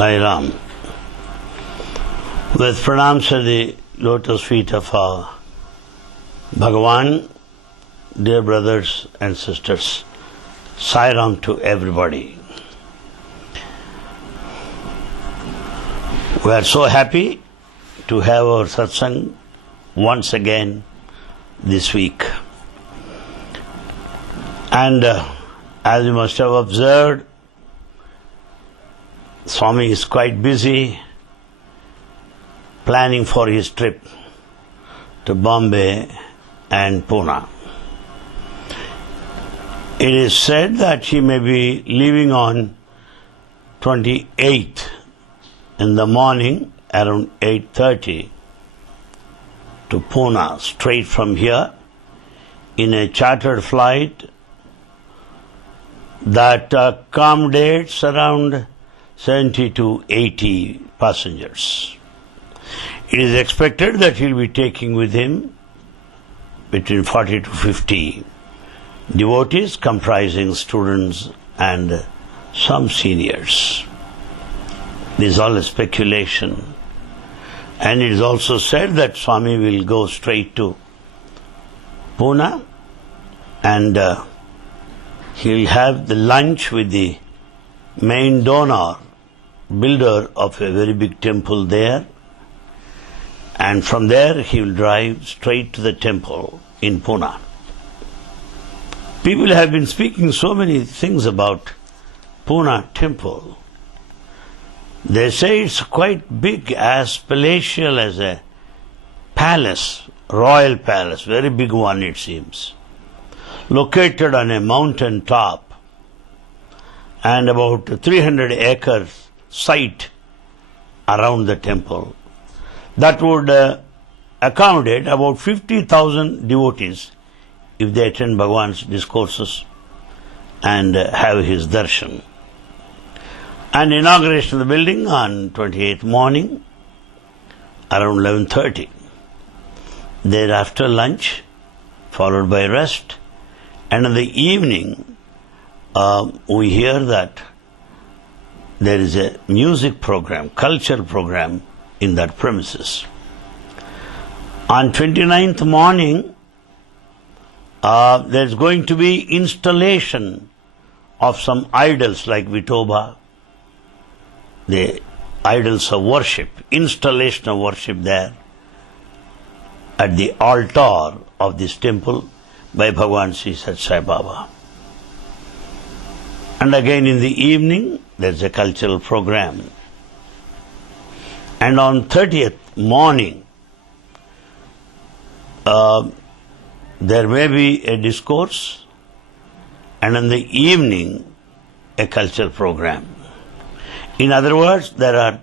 Sai Ram. With pranams at the lotus feet of our Bhagavan, dear brothers and sisters, Sai Ram to everybody. We are so happy to have our Satsang once again this week. And as you must have observed, Swami is quite busy planning for his trip to Bombay and Pune. It is said that he may be leaving on 28th in the morning around 8:30 to Pune, straight from here in a chartered flight that accommodates around 70 to 80 passengers. It is expected that he will be taking with him between 40 to 50 devotees comprising students and some seniors. This is all a speculation. And it is also said that Swami will go straight to Pune and he will have the lunch with the main donor, builder of a very big temple there, and from there he will drive straight to the temple in Pune. People have been speaking so many things about Pune temple. They say it's quite big, as palatial as a palace, royal palace, very big one it seems, located on a mountain top and about 300 acres site around the temple. That would accommodate about 50,000 devotees if they attend Bhagavan's discourses and have his darshan. And inauguration of the building on 28th morning around 11:30. Thereafter lunch, followed by rest, and in the evening we hear that there is a music program, cultural program in that premises. On 29th morning, there is going to be installation of some idols like Vitoba, the idols of worship, installation of worship there at the altar of this temple by Bhagavan Sri Sat Sai Baba. And again in the evening, there is a cultural program. And on 30th morning, there may be a discourse, and in the evening, a cultural program. In other words, there are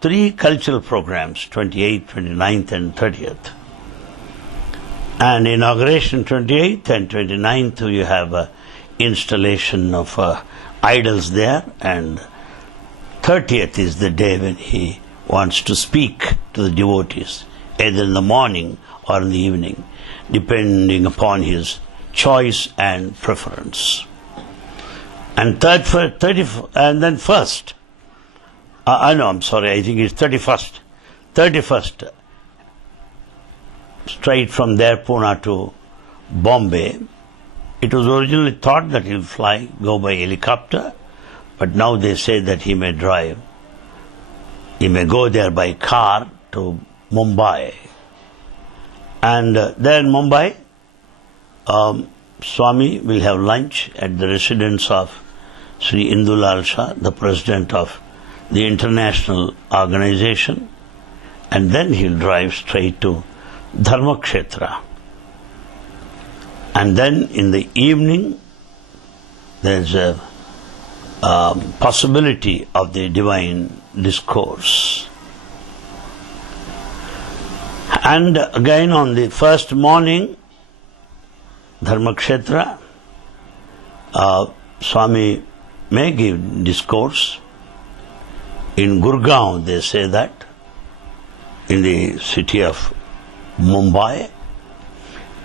3 cultural programs, 28th, 29th, and 30th. And inauguration 28th and 29th, you have a installation of idols there, and 30th is the day when he wants to speak to the devotees, either in the morning or in the evening, depending upon his choice and preference. And then first, I think it's 31st. 31st, straight from there, Pune to Bombay. It was originally thought that he'll go by helicopter, but now they say that he may drive. He may go there by car to Mumbai. And there in Mumbai, Swami will have lunch at the residence of Sri Indulal Shah, the president of the international organization, and then he'll drive straight to Dharmakshetra. And then in the evening, there's a possibility of the divine discourse. And again on the first morning, Dharmakshetra, Swami may give discourse. In Gurgaon, they say that, in the city of Mumbai,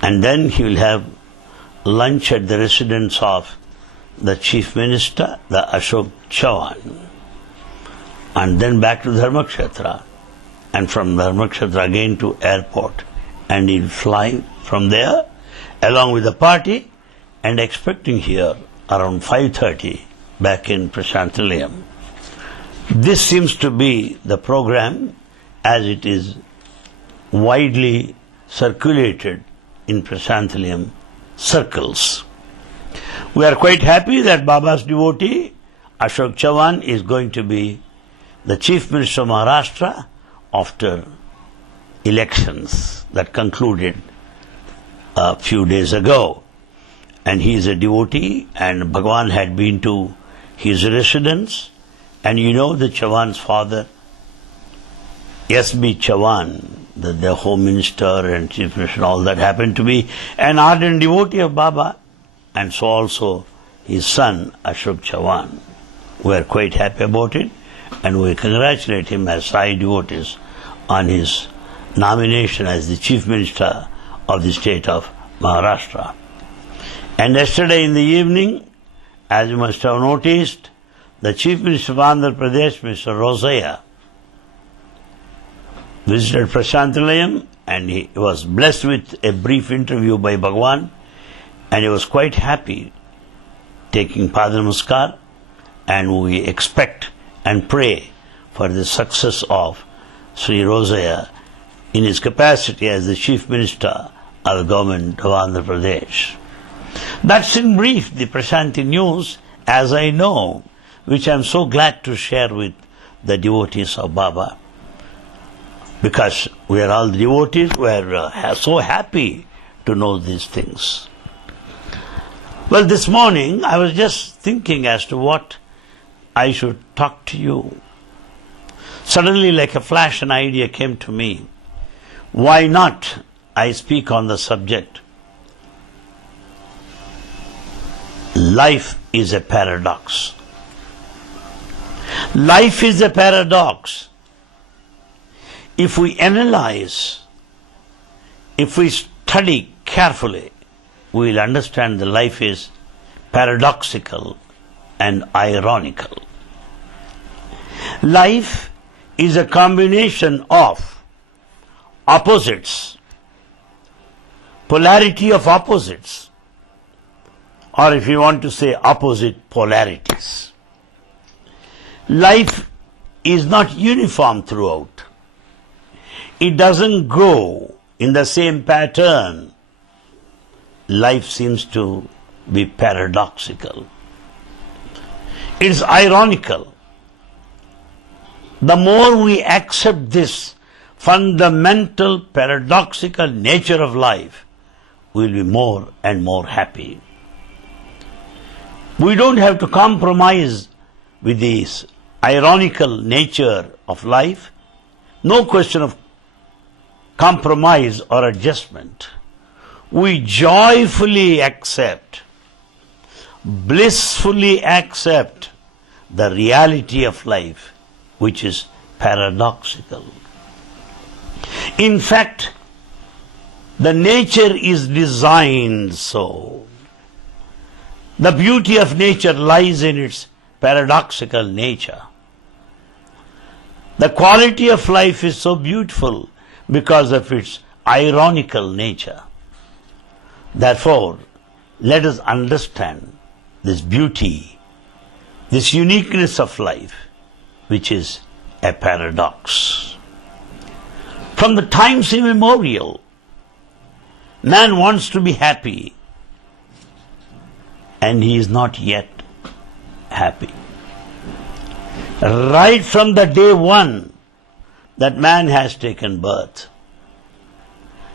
and then he will have lunch at the residence of the Chief Minister, the Ashok Chavan. and then back to Dharmakshetra, and from Dharmakshetra again to airport, and he'll fly from there along with the party and expecting here around 5:30 back in Prashanti Nilayam. This seems to be the program as it is widely circulated in Prashanti Nilayam circles. We are quite happy that Baba's devotee Ashok Chavan is going to be the Chief Minister of Maharashtra after elections that concluded a few days ago. And he is a devotee, and Bhagwan had been to his residence, and you know the Chavan's father, S.B. Chavan, the Home Minister and Chief Minister, all that happened to be an ardent devotee of Baba, and so also his son Ashok Chavan. We are quite happy about it, and we congratulate him as Sai devotees on his nomination as the Chief Minister of the state of Maharashtra. And yesterday in the evening, as you must have noticed, the Chief Minister of Andhra Pradesh, Mr. Rosaya, visited Prashanti Nilayam, and he was blessed with a brief interview by Bhagwan, and he was quite happy taking Padnamaskar, and we expect and pray for the success of Sri Rosaya in his capacity as the Chief Minister of the government of Andhra Pradesh. That's in brief the Prashanti news as I know, which I am so glad to share with the devotees of Baba. Because we are all devotees, we are so happy to know these things. Well, this morning I was just thinking as to what I should talk to you. Suddenly, like a flash, an idea came to me. Why not I speak on the subject? Life is a paradox. Life is a paradox. If we analyze, if we study carefully, we will understand that life is paradoxical and ironical. Life is a combination of opposites, polarity of opposites, or if you want to say opposite polarities. Life is not uniform throughout. It doesn't go in the same pattern. Life seems to be paradoxical. It's ironical. The more we accept this fundamental paradoxical nature of life, we'll be more and more happy. We don't have to compromise with this ironical nature of life. No question of compromise or adjustment. We joyfully accept, blissfully accept the reality of life, which is paradoxical. In fact, the nature is designed so. The beauty of nature lies in its paradoxical nature. The quality of life is so beautiful because of its ironical nature. Therefore, let us understand this beauty, this uniqueness of life, which is a paradox. From the times immemorial, man wants to be happy, and he is not yet happy. Right from the day one that man has taken birth.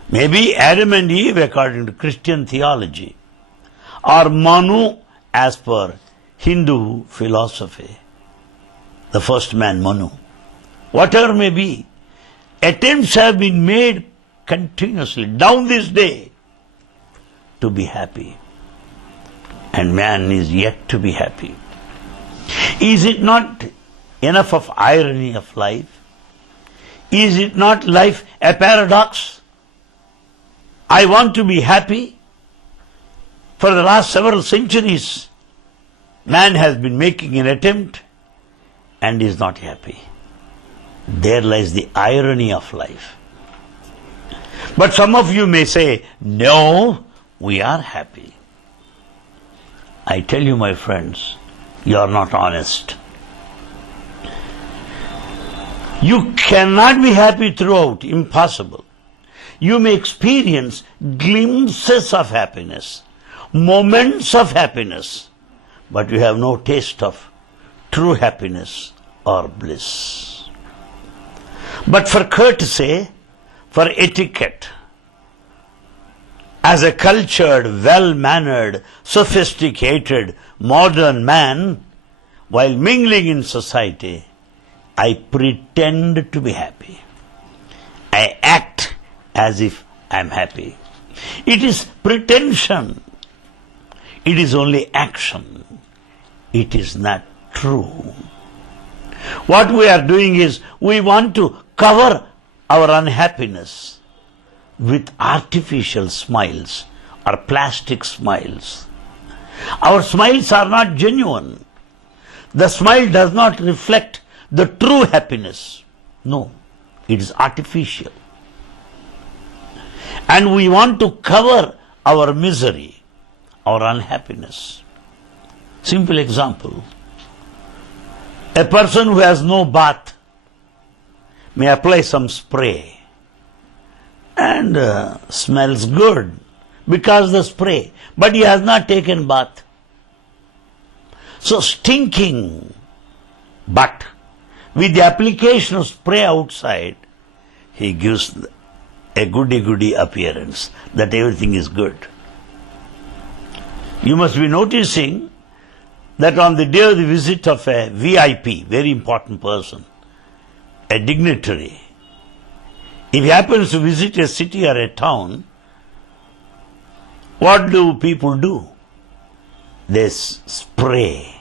Maybe Adam and Eve according to Christian theology, or Manu as per Hindu philosophy. The first man, Manu. Whatever may be, attempts have been made continuously down this day to be happy. And man is yet to be happy. Is it not enough of irony of life? Is it not life a paradox? I want to be happy. For the last several centuries, man has been making an attempt and is not happy. There lies the irony of life. But some of you may say, no, we are happy. I tell you, my friends, you are not honest. You cannot be happy throughout, impossible. You may experience glimpses of happiness, moments of happiness, but you have no taste of true happiness or bliss. But for courtesy, for etiquette, as a cultured, well-mannered, sophisticated, modern man, while mingling in society, I pretend to be happy. I act as if I am happy. It is pretension. It is only action. It is not true. What we are doing is we want to cover our unhappiness with artificial smiles or plastic smiles. Our smiles are not genuine. The smile does not reflect the true happiness. No, it is artificial. And we want to cover our misery, our unhappiness. Simple example. A person who has no bath may apply some spray and smells good because the spray, but he has not taken bath. So stinking, but with the application of spray outside, he gives a goody-goody appearance that everything is good. You must be noticing that on the day of the visit of a VIP, very important person, a dignitary, if he happens to visit a city or a town, what do people do? They spray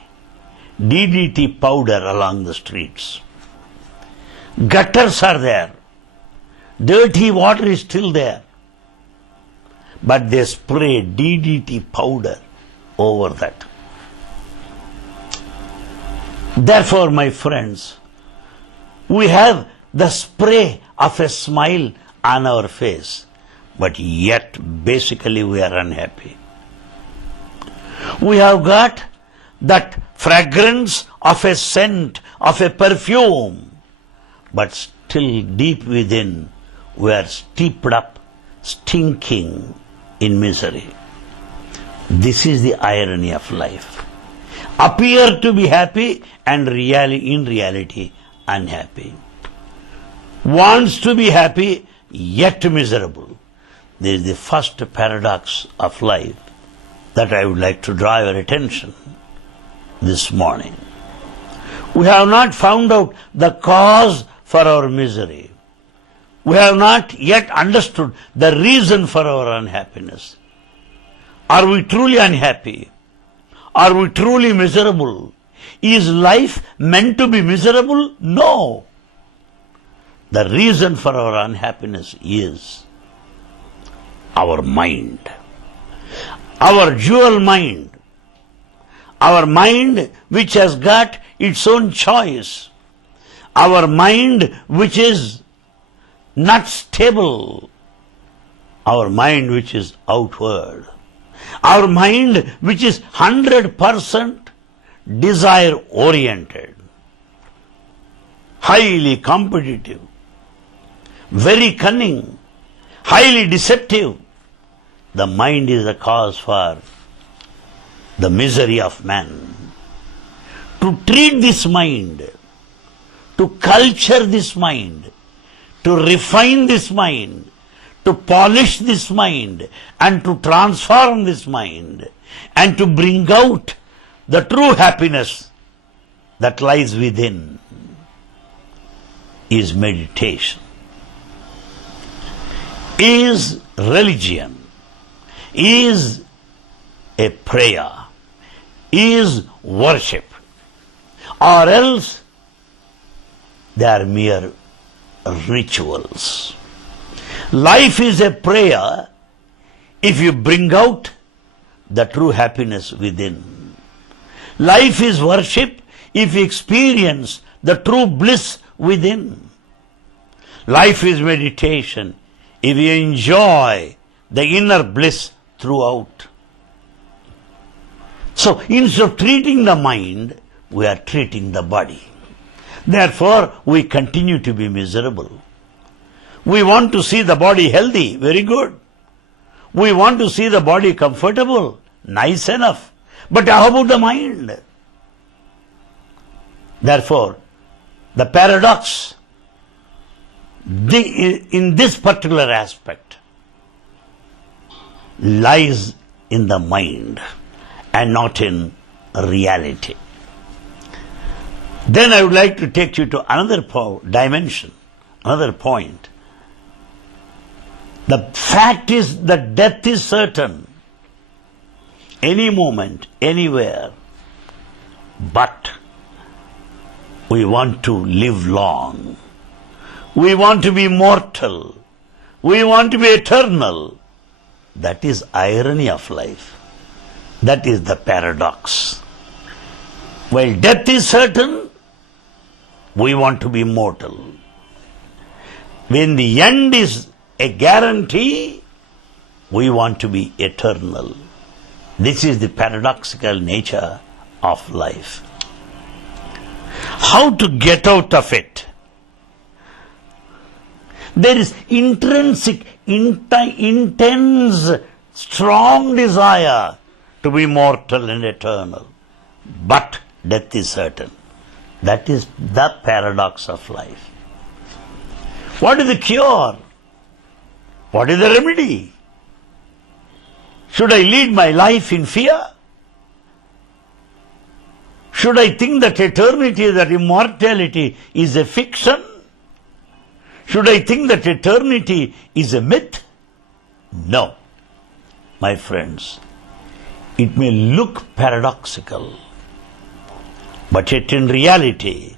DDT powder along the streets. Gutters are there. Dirty water is still there. But they spray DDT powder over that. Therefore, my friends, we have the spray of a smile on our face, but yet basically we are unhappy. We have got that fragrance of a scent, of a perfume, but still deep within we are steeped up, stinking in misery. This is the irony of life. Appear to be happy and in reality unhappy. Wants to be happy yet miserable. This is the first paradox of life that I would like to draw your attention this morning. We have not found out the cause for our misery. We have not yet understood the reason for our unhappiness. Are we truly unhappy? Are we truly miserable? Is life meant to be miserable? No. The reason for our unhappiness is our mind. Our dual mind. Our mind which has got its own choice. Our mind which is not stable. Our mind which is outward. Our mind which is 100% desire oriented. Highly competitive. Very cunning. Highly deceptive. The mind is the cause for the misery of man. To treat this mind, to culture this mind, to refine this mind, to polish this mind, and to transform this mind, and to bring out the true happiness that lies within is meditation, is religion, is a prayer, is worship, or else they are mere rituals. Life is a prayer if you bring out the true happiness within. Life is worship if you experience the true bliss within. life is meditation, if you enjoy the inner bliss throughout. So instead of treating the mind, we are treating the body. Therefore, we continue to be miserable. We want to see the body healthy, very good. We want to see the body comfortable, nice enough. But how about the mind? Therefore, the paradox in this particular aspect lies in the mind and not in reality. Then I would like to take you to another dimension, another point. The fact is that death is certain, any moment, anywhere, but we want to live long. We want to be mortal. We want to be eternal. That is irony of life. That is the paradox. While death is certain, we want to be mortal. When the end is a guarantee, we want to be eternal. This is the paradoxical nature of life. How to get out of it? There is intrinsic, intense, strong desire to be mortal and eternal. But death is certain. That is the paradox of life. What is the cure? What is the remedy? Should I lead my life in fear? Should I think that eternity, that immortality is a fiction? Should I think that eternity is a myth? No, my friends. It may look paradoxical, but yet in reality,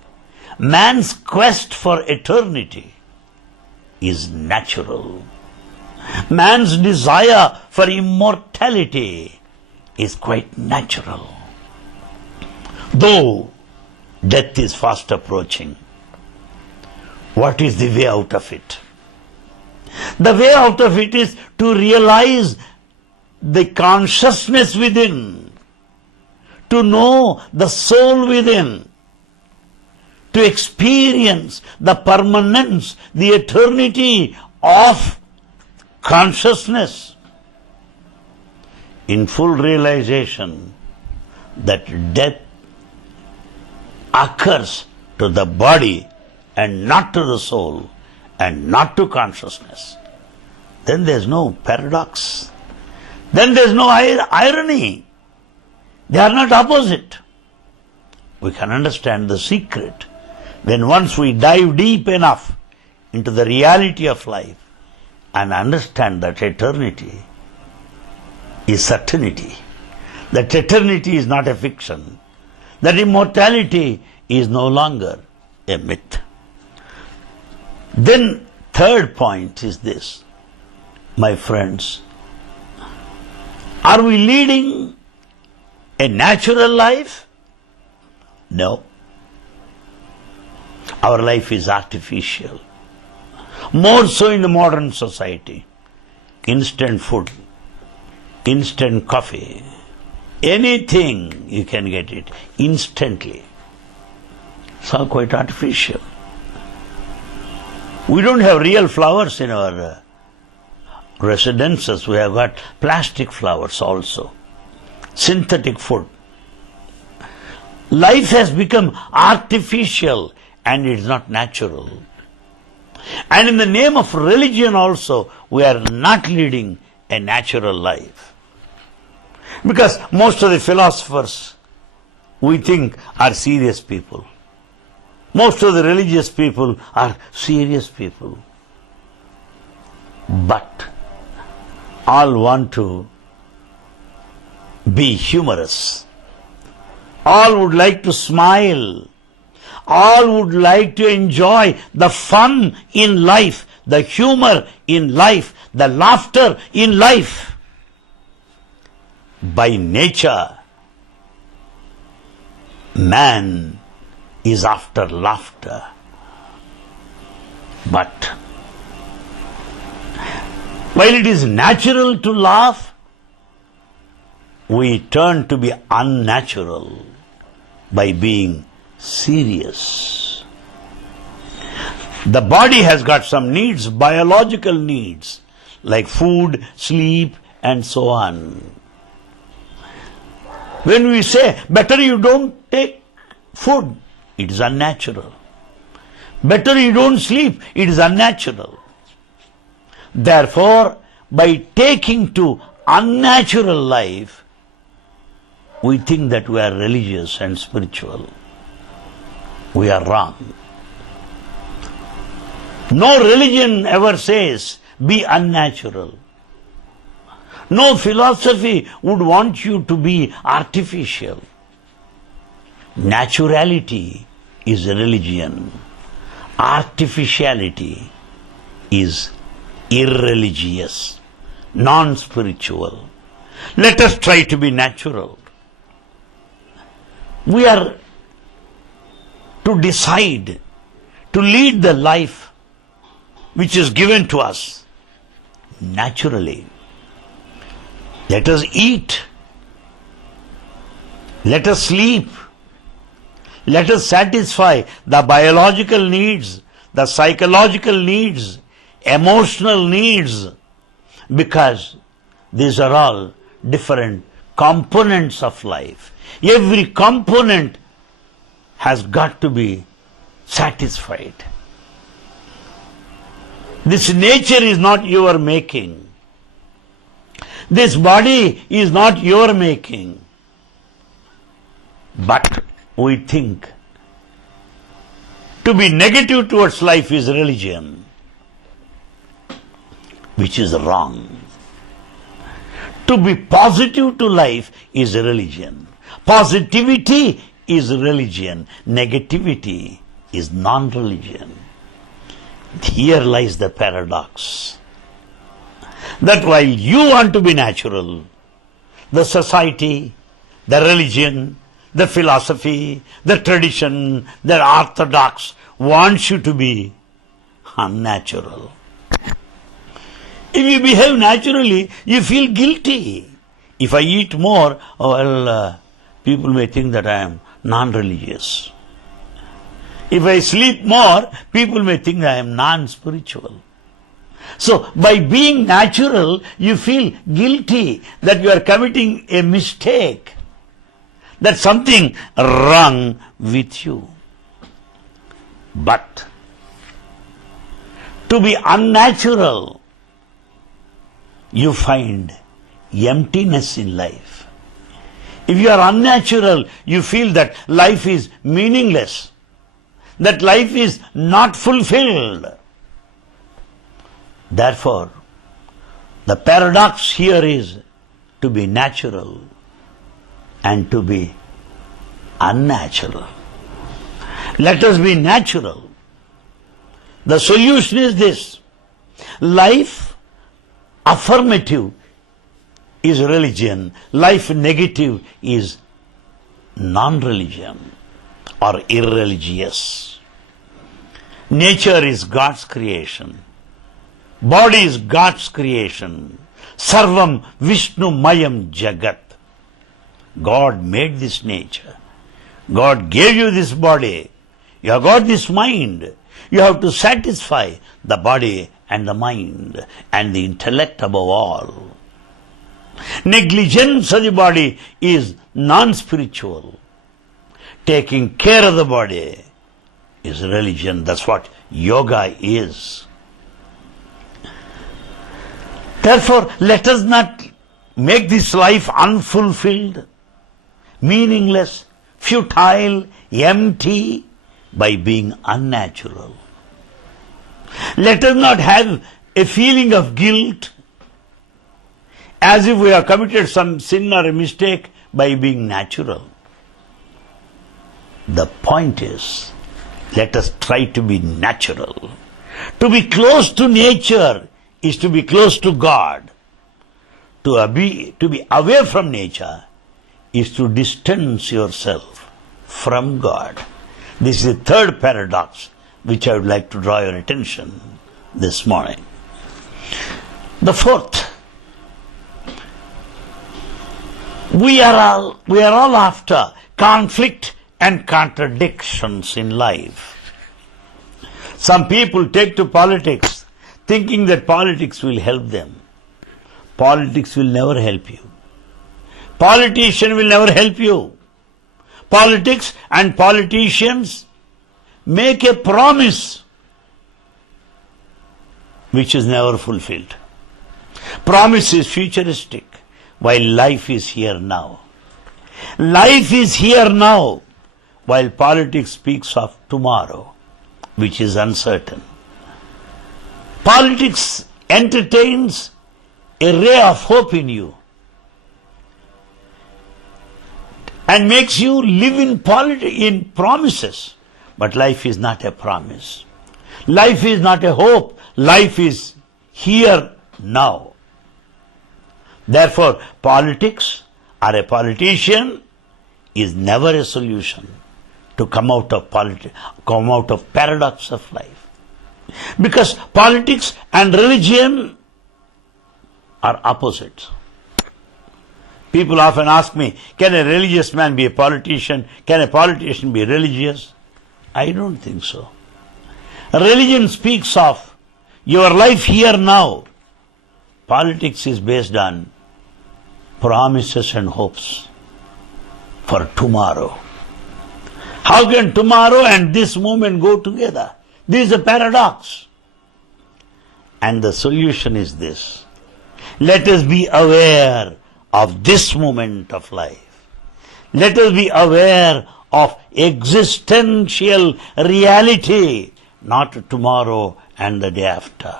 man's quest for eternity is natural. Man's desire for immortality is quite natural. Though death is fast approaching, what is the way out of it? The way out of it is to realize the consciousness within, to know the soul within, to experience the permanence, the eternity of consciousness in full realization that death occurs to the body and not to the soul and not to consciousness. Then there's no paradox. Then there's no irony. They are not opposite. We can understand the secret when once we dive deep enough into the reality of life and understand that eternity is certainty, that eternity is not a fiction, that immortality is no longer a myth. Then third point is this, my friends, are we leading a natural life? No. Our life is artificial. More so in the modern society. Instant food, instant coffee, anything you can get it instantly. It's all quite artificial. We don't have real flowers in our residences. We have got plastic flowers also. Synthetic food. Life has become artificial and it is not natural. And in the name of religion also, we are not leading a natural life. Because most of the philosophers, we think, are serious people. Most of the religious people are serious people. But all want to be humorous. All would like to smile. All would like to enjoy the fun in life, the humor in life, the laughter in life. By nature, man is after laughter. But while it is natural to laugh, we turn to be unnatural by being serious. The body has got some needs, biological needs, like food, sleep, and so on. When we say, better you don't take food, it is unnatural. Better you don't sleep, it is unnatural. Therefore, by taking to unnatural life, we think that we are religious and spiritual. We are wrong. No religion ever says, be unnatural. No philosophy would want you to be artificial. Naturality is a religion. Artificiality is irreligious, non-spiritual. Let us try to be natural. We are to decide to lead the life which is given to us naturally. Let us eat. Let us sleep. Let us satisfy the biological needs, the psychological needs, emotional needs, because these are all different components of life. Every component has got to be satisfied. This nature is not your making. This body is not your making. But we think to be negative towards life is religion, which is wrong. To be positive to life is religion. Positivity is religion. Negativity is non-religion. Here lies the paradox. That while you want to be natural, the society, the religion, the philosophy, the tradition, the orthodox wants you to be unnatural. If you behave naturally, you feel guilty. If I eat more, people may think that I am non-religious. If I sleep more, people may think I am non-spiritual. So, by being natural, you feel guilty that you are committing a mistake. That's something wrong with you. But to be unnatural, you find emptiness in life. If you are unnatural, you feel that life is meaningless, that life is not fulfilled. Therefore, the paradox here is to be natural and to be unnatural. Let us be natural. The solution is this. Life affirmative is religion. Life negative is non-religion or irreligious. Nature is God's creation. Body is God's creation. Sarvam Vishnu Mayam Jagat. God made this nature. God gave you this body. You have got this mind. You have to satisfy the body and the mind and the intellect above all. Negligence of the body is non-spiritual. Taking care of the body is religion. That's what yoga is. Therefore, let us not make this life unfulfilled, meaningless, futile, empty by being unnatural. Let us not have a feeling of guilt as if we have committed some sin or a mistake by being natural. The point is, let us try to be natural. To be close to nature is to be close to God. To be away from nature is to distance yourself from God. This is the third paradox which I would like to draw your attention this morning. The fourth, we are all after conflict and contradictions in life. Some people take to politics thinking that politics will help them. Politics will never help you. Politician will never help you. Politics and politicians make a promise which is never fulfilled. Promise is futuristic, while life is here now. Life is here now, while politics speaks of tomorrow, which is uncertain. Politics entertains a ray of hope in you and makes you live in promises. But life is not a promise. Life is not a hope. Life is here now. Therefore, politics or a politician is never a solution to come out of paradox of life. Because politics and religion are opposites. People often ask me, can a religious man be a politician? Can a politician be religious? I don't think so. Religion speaks of your life here now. Politics is based on promises and hopes for tomorrow. How can tomorrow and this moment go together? This is a paradox. And the solution is this. Let us be aware of this moment of life. Let us be aware of existential reality, not tomorrow and the day after.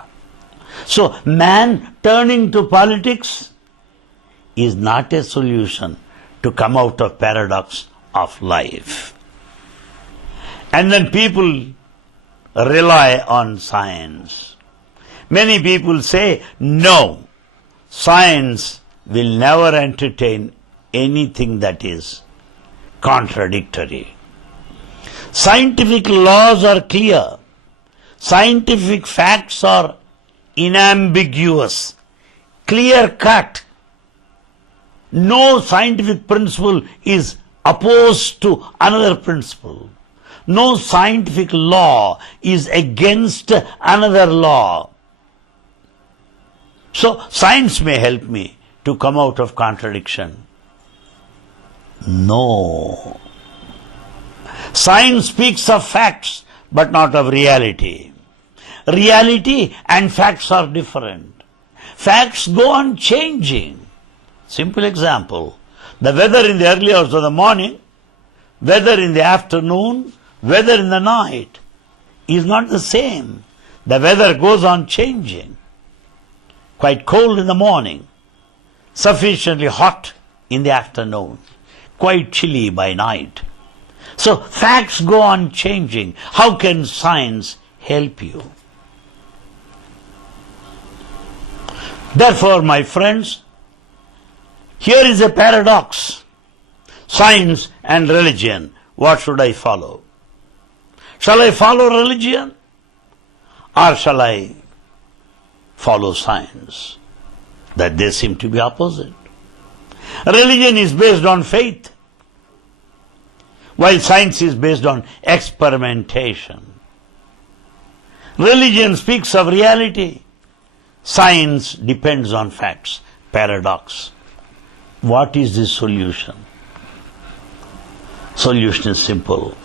So, man turning to politics is not a solution to come out of paradox of life. And then people rely on science. Many people say, no, science will never entertain anything that is contradictory. Scientific laws are clear. Scientific facts are unambiguous, clear-cut. No scientific principle is opposed to another principle. No scientific law is against another law. So, science may help me to come out of contradiction. No. Science speaks of facts, but not of reality. Reality and facts are different. Facts go on changing. Simple example. The weather in the early hours of the morning, weather in the afternoon, weather in the night is not the same. The weather goes on changing. Quite cold in the morning, sufficiently hot in the afternoon, quite chilly by night. So facts go on changing. How can science help you? Therefore, my friends, here is a paradox. Science and religion. What should I follow? Shall I follow religion or shall I follow science? That they seem to be opposite. Religion is based on faith, while science is based on experimentation. Religion speaks of reality. Science depends on facts. Paradox. What is the solution? Solution is simple.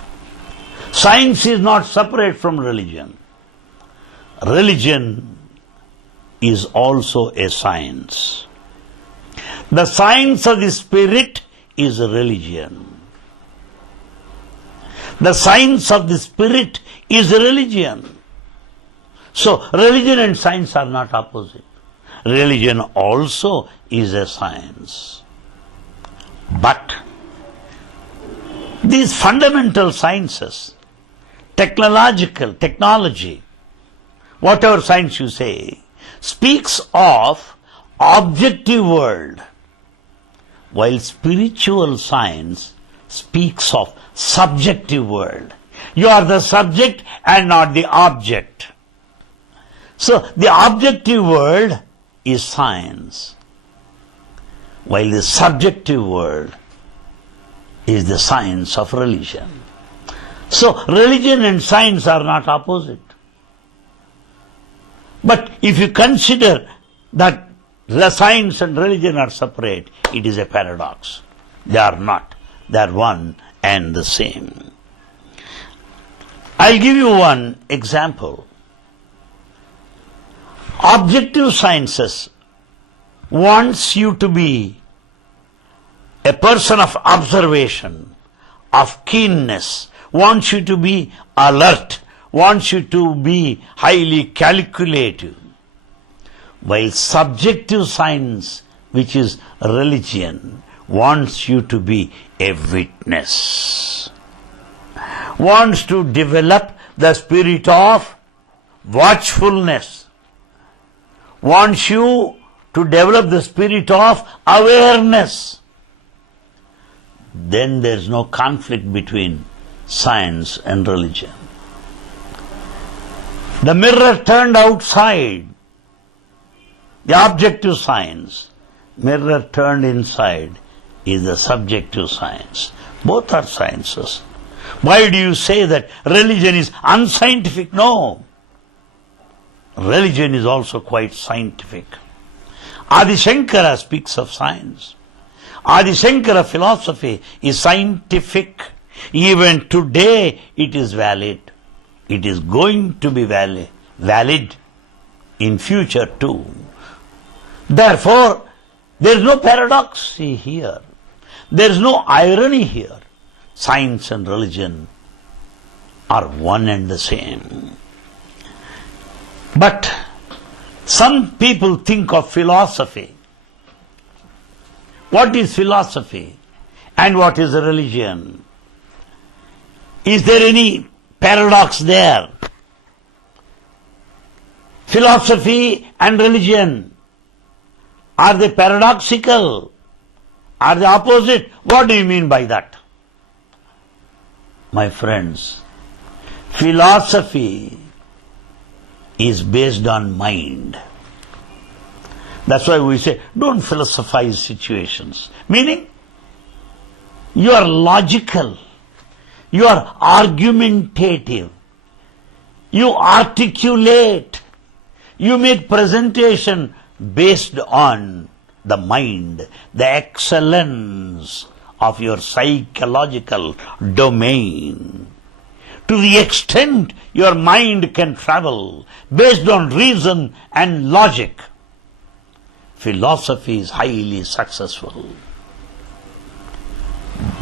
Science is not separate from religion. Religion is also a science. The science of the spirit is religion. The science of the spirit is religion. So, religion and science are not opposite. Religion also is a science. But these fundamental sciences, technology, whatever science you say, speaks of objective world, while spiritual science speaks of subjective world. You are the subject and not the object. So the objective world is science, while the subjective world is the science of religion. So religion and science are not opposite. But if you consider that the science and religion are separate, it is a paradox. They are not. They are one and the same. I'll give you one example. Objective sciences wants you to be a person of observation, of keenness, wants you to be alert, wants you to be highly calculative. While subjective science, which is religion, wants you to be a witness, wants to develop the spirit of watchfulness, wants you to develop the spirit of awareness. Then there is no conflict between science and religion. The mirror turned outside, the objective science. Mirror turned inside is the subjective science. Both are sciences. Why do you say that religion is unscientific? No. Religion is also quite scientific. Adi Shankara speaks of science. Adi Shankara philosophy is scientific. Even today it is valid. It is going to be valid in future too. Therefore, there is no paradox here. There is no irony here. Science and religion are one and the same. But some people think of philosophy. What is philosophy and what is religion? Is there any paradox there? Philosophy and religion, are they paradoxical? Are they opposite? What do you mean by that? My friends, philosophy is based on mind. That's why we say, don't philosophize situations. Meaning, you are logical, you are argumentative, you articulate, you make presentation based on the mind, the excellence of your psychological domain. To the extent your mind can travel based on reason and logic, philosophy is highly successful.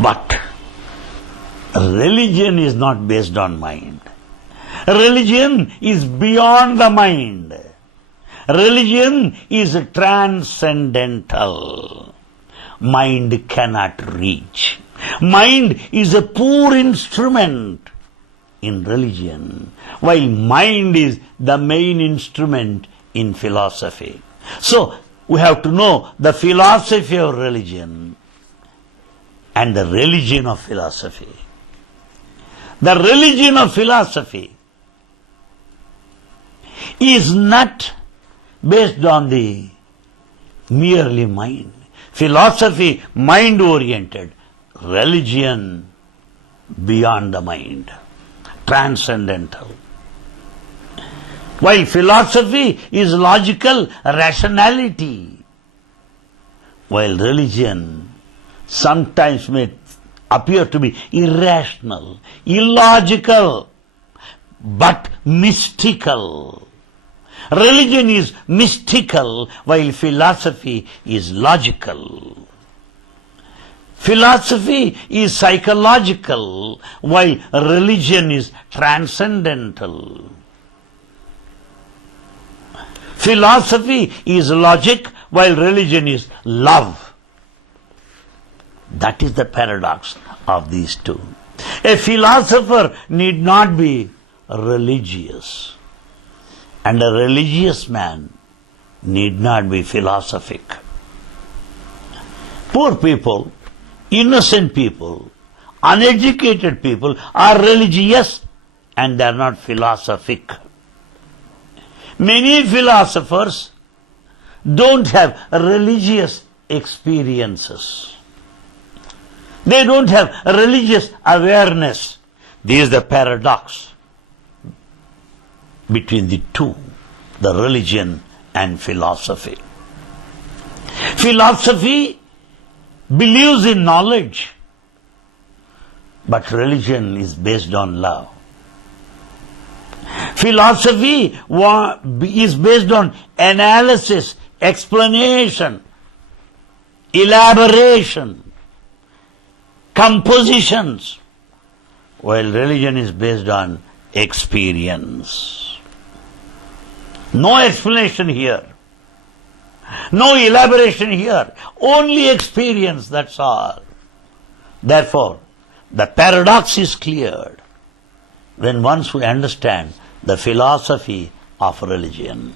But religion is not based on mind. Religion is beyond the mind. Religion is transcendental. Mind cannot reach. Mind is a poor instrument in religion, while mind is the main instrument in philosophy. So, we have to know the philosophy of religion and the religion of philosophy. The religion of philosophy is not based on the merely mind. Philosophy, mind-oriented. Religion, beyond the mind. Transcendental. While philosophy is logical rationality, while religion sometimes may appear to be irrational, illogical, but mystical. Religion is mystical, while philosophy is logical. Philosophy is psychological, while religion is transcendental. Philosophy is logic, while religion is love. That is the paradox of these two. A philosopher need not be religious, and a religious man need not be philosophic. Poor people, innocent people, uneducated people are religious and they are not philosophic. Many philosophers don't have religious experiences. They don't have religious awareness. This is the paradox between the two, the religion and philosophy. Philosophy believes in knowledge, but religion is based on love. Philosophy is based on analysis, explanation, elaboration, compositions, while religion is based on experience. No explanation here. No elaboration here. Only experience, that's all. Therefore, the paradox is cleared when once we understand the philosophy of religion.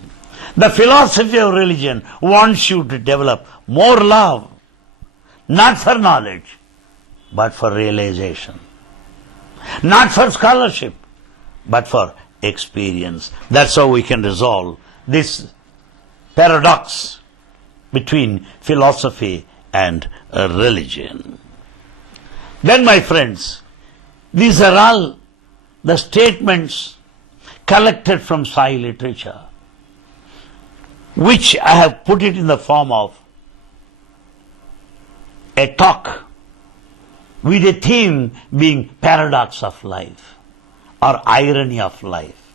The philosophy of religion wants you to develop more love, not for knowledge, but for realization. Not for scholarship, but for experience. That's how we can resolve this paradox between philosophy and religion. Then, my friends, these are all the statements collected from Sai literature, which I have put it in the form of a talk with a theme being paradox of life or irony of life,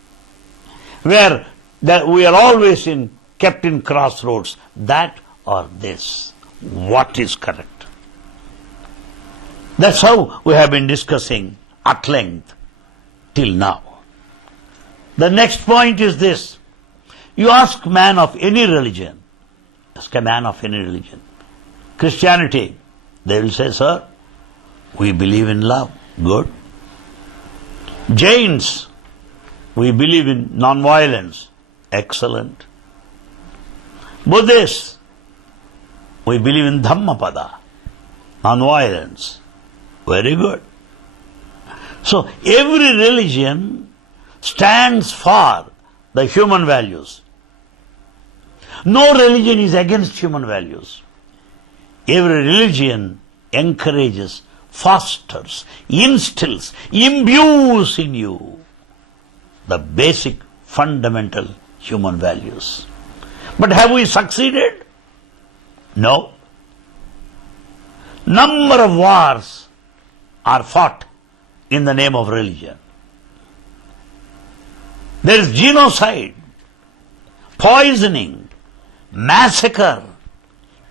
where we are always kept in crossroads, that or this. What is correct? That's how we have been discussing at length till now. The next point is this. You ask man of any religion, ask a man of any religion, Christianity, they will say, sir, we believe in love. Good. Jains, we believe in non-violence. Excellent. Buddhists, we believe in Dhammapada, non-violence. Very good. So every religion stands for the human values. No religion is against human values. Every religion encourages, fosters, instills, imbues in you the basic fundamental human values. But have we succeeded? No. Number of wars are fought in the name of religion. There is genocide, poisoning, massacre,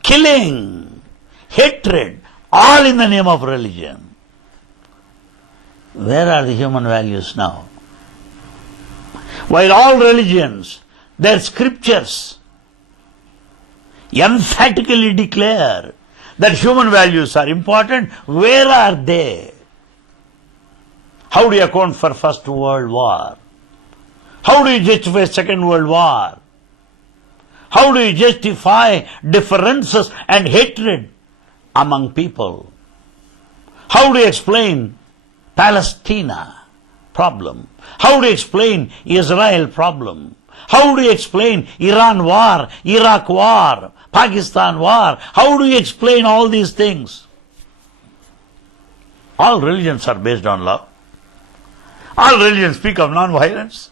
killing, hatred, all in the name of religion. Where are the human values now? While all religions, their scriptures emphatically declare that human values are important, where are they? How do you account for First World War? How do you justify Second World War? How do you justify differences and hatred among people? How do you explain Palestina problem? How do you explain Israel problem? How do you explain Iran war, Iraq war, Pakistan war? How do you explain all these things? All religions are based on love. All religions speak of non-violence.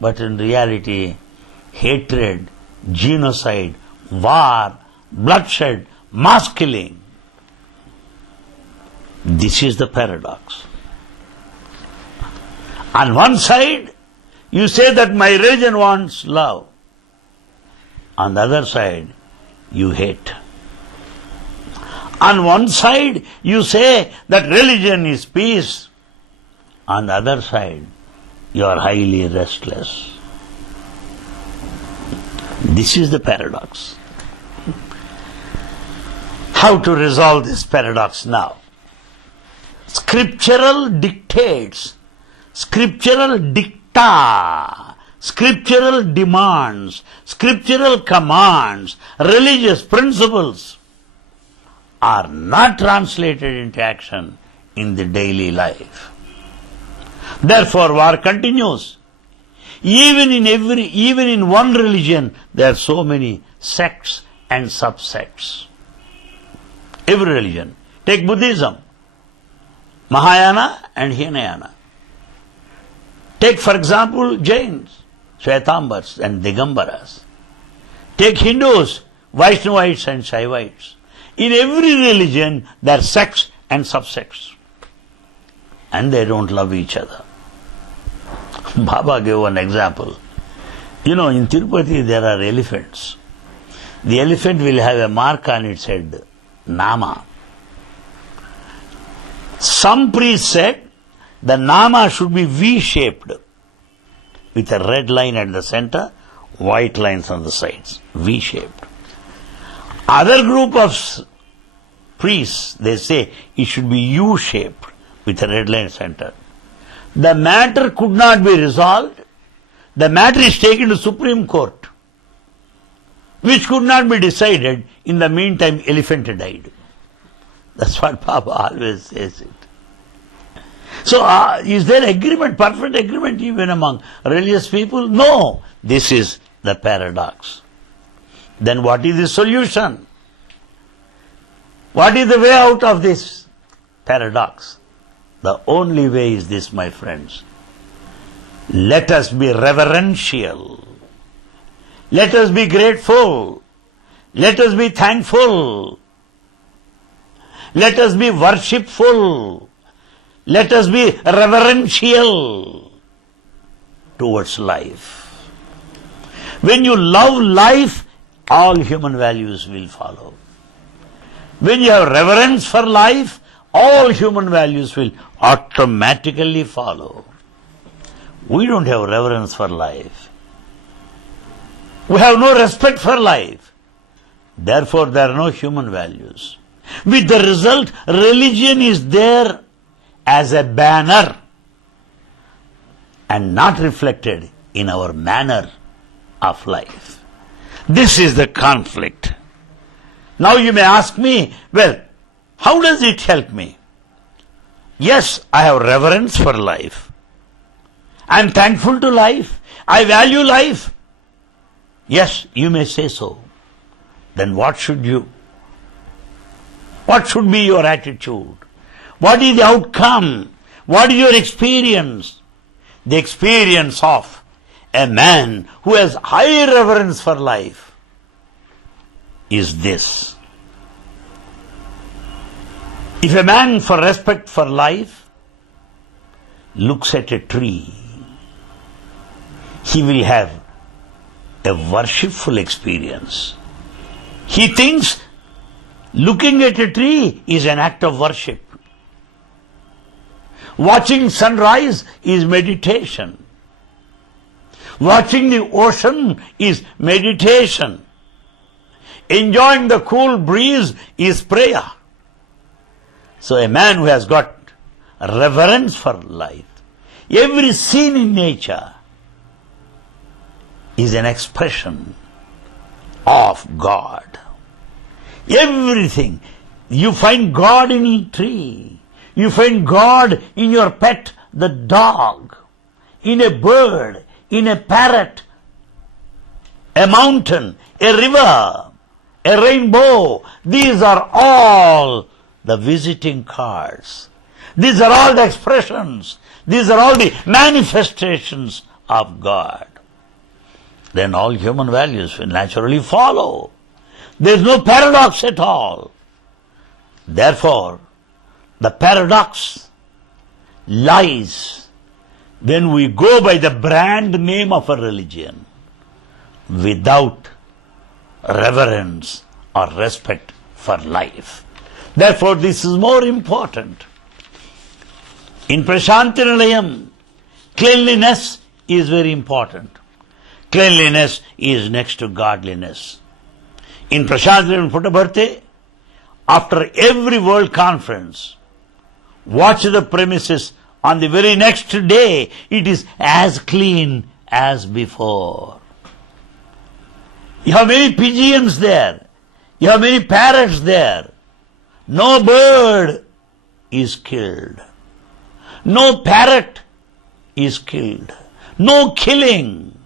But in reality, hatred, genocide, war, bloodshed, mass killing. This is the paradox. On one side, you say that my religion wants love. On the other side, you hate. On one side, you say that religion is peace. On the other side, you are highly restless. This is the paradox. How to resolve this paradox now? Scriptural dictates, scriptural dicta, scriptural demands, scriptural commands, religious principles are not translated into action in the daily life. Therefore, war continues. Even in one religion, there are so many sects and subsects. Every religion. Take Buddhism, Mahayana and Hinayana. Take, for example, Jains, Shvetambars and Digambaras. Take Hindus, Vaishnavites and Shaivites. In every religion, there are sects and subsects. And they don't love each other. Baba gave one example. In Tirupati there are elephants. The elephant will have a mark on its head, Nama. Some priest said the Nama should be V-shaped with a red line at the center, white lines on the sides, V-shaped. Other group of priests, they say it should be U-shaped with a red line center. The matter could not be resolved. The matter is taken to Supreme Court, which could not be decided. In the meantime, elephant died. That's what Papa always says it. So, is there agreement, perfect agreement even among religious people? No. This is the paradox. Then what is the solution? What is the way out of this paradox? The only way is this, my friends. Let us be reverential. Let us be grateful. Let us be thankful. Let us be worshipful. Let us be reverential towards life. When you love life, all human values will follow. When you have reverence for life, all human values will automatically follow. We don't have reverence for life. We have no respect for life. Therefore, there are no human values. With the result, religion is there as a banner and not reflected in our manner of life. This is the conflict. Now you may ask me, well, how does it help me? Yes, I have reverence for life. I am thankful to life. I value life. Yes, you may say so. Then what should be your attitude? What is the outcome? What is your experience? The experience of a man who has high reverence for life is this. If a man for respect for life looks at a tree, he will have a worshipful experience. He thinks looking at a tree is an act of worship. Watching sunrise is meditation. Watching the ocean is meditation. Enjoying the cool breeze is prayer. So a man who has got reverence for life, every scene in nature is an expression of God. Everything. You find God in a tree. You find God in your pet, the dog, in a bird, in a parrot, a mountain, a river, a rainbow. These are all the visiting cards. These are all the expressions. These are all the manifestations of God. Then all human values will naturally follow. There is no paradox at all. Therefore, the paradox lies when we go by the brand name of a religion without reverence or respect for life. Therefore, this is more important. In Prashanti Nilayam, cleanliness is very important. Cleanliness is next to godliness. In Prashanti Nilayam Puttaparthi, after every world conference, watch the premises. On the very next day, it is as clean as before. You have many pigeons there. You have many parrots there. No bird is killed. No parrot is killed. No killing.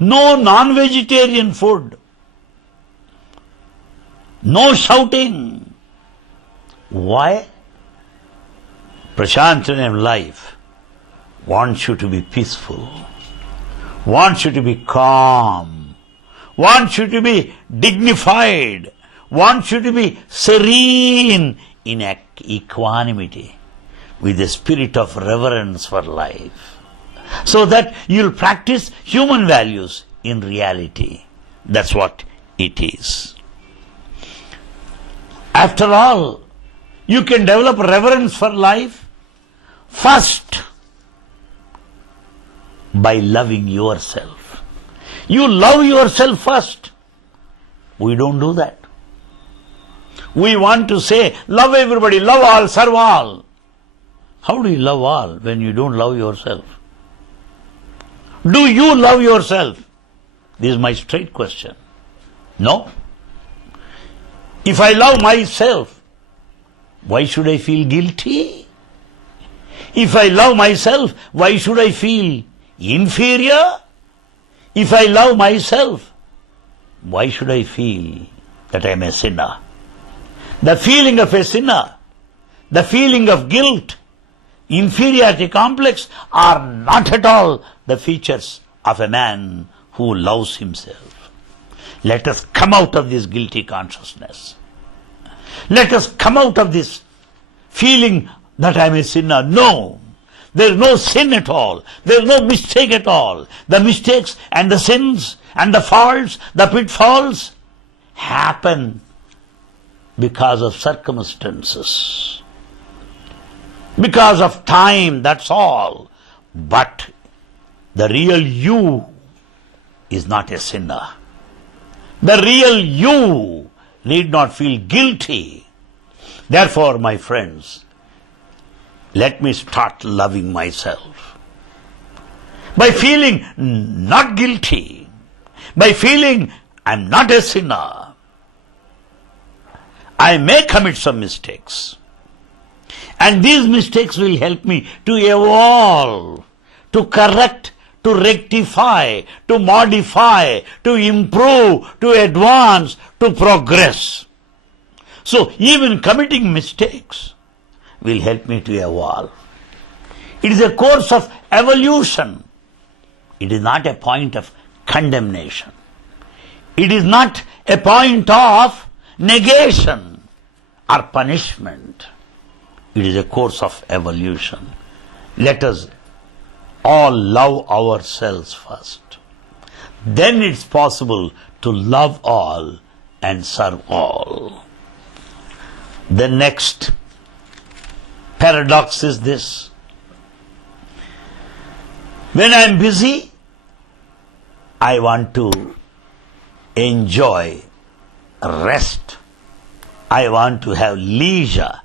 No non-vegetarian food. No shouting. Why? Prashanti Nilayam life wants you to be peaceful, wants you to be calm, wants you to be dignified, wants you to be serene in equanimity with the spirit of reverence for life, so that you'll practice human values in reality. That's what it is. After all, you can develop reverence for life first by loving yourself. You love yourself first. We don't do that. We want to say, love everybody, love all, serve all. How do you love all when you don't love yourself? Do you love yourself? This is my straight question. No. If I love myself, why should I feel guilty? If I love myself, why should I feel inferior? If I love myself, why should I feel that I am a sinner? The feeling of a sinner, the feeling of guilt, inferiority complex are not at all the features of a man who loves himself. Let us come out of this guilty consciousness. Let us come out of this feeling that I am a sinner. No, there is no sin at all. There is no mistake at all. The mistakes and the sins and the faults, the pitfalls happen because of circumstances, because of time, that's all. But the real you is not a sinner. The real you need not feel guilty. Therefore, my friends, let me start loving myself. By feeling not guilty, by feeling I'm not a sinner. I may commit some mistakes. And these mistakes will help me to evolve, to correct, to rectify, to modify, to improve, to advance, to progress. So even committing mistakes will help me to evolve. It is a course of evolution. It is not a point of condemnation. It is not a point of negation or punishment. It is a course of evolution. Let us all love ourselves first. Then it's possible to love all and serve all. The next paradox is this. When I am busy, I want to enjoy rest. I want to have leisure,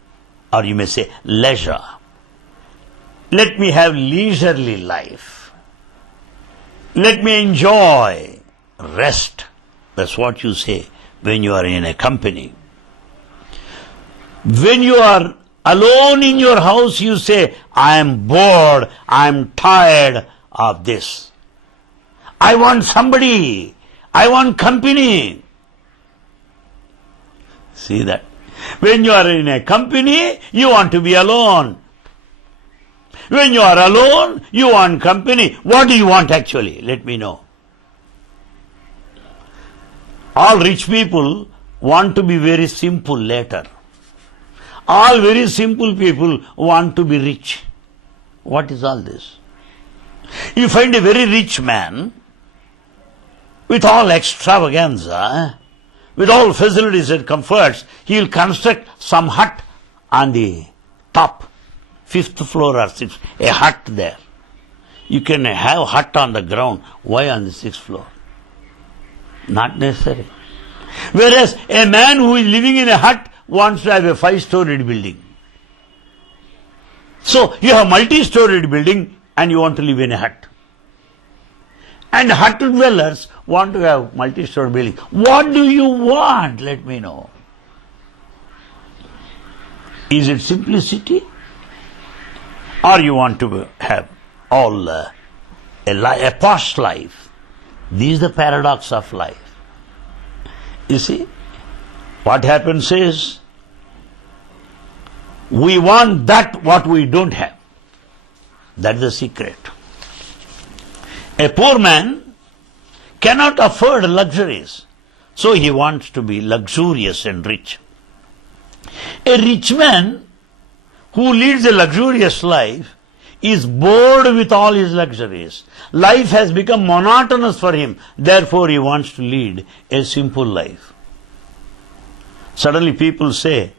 or you may say leisure. Let me have leisurely life. Let me enjoy rest. That's what you say when you are in a company. When you are alone in your house, you say, I am bored, I am tired of this. I want somebody. I want company. See that? When you are in a company, you want to be alone. When you are alone, you want company. What do you want actually? Let me know. All rich people want to be very simple later. All very simple people want to be rich. What is all this? You find a very rich man with all extravaganza, with all facilities and comforts. He will construct some hut on the top, 5th floor or 6th, a hut there. You can have hut on the ground. Why on the 6th floor? Not necessary. Whereas a man who is living in a hut wants to have a 5-storied building. So you have multi-storied building and you want to live in a hut. And hut dwellers want to have multi-storied building. What do you want? Let me know. Is it simplicity? Or you want to have all a posh life? This is the paradox of life. You see, what happens is, we want that what we don't have. That's the secret. A poor man cannot afford luxuries, so he wants to be luxurious and rich. A rich man who leads a luxurious life is bored with all his luxuries. Life has become monotonous for him, therefore he wants to lead a simple life. Suddenly people say,